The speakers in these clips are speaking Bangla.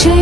Say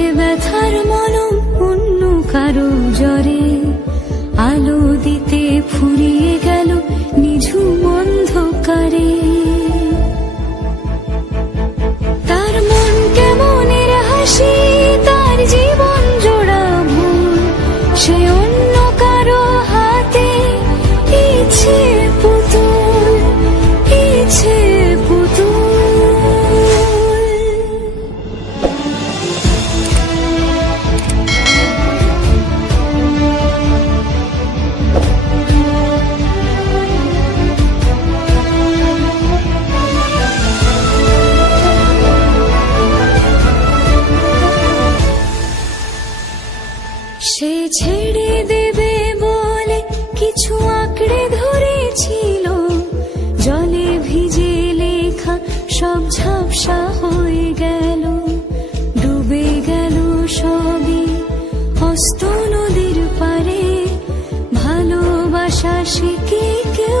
Make you.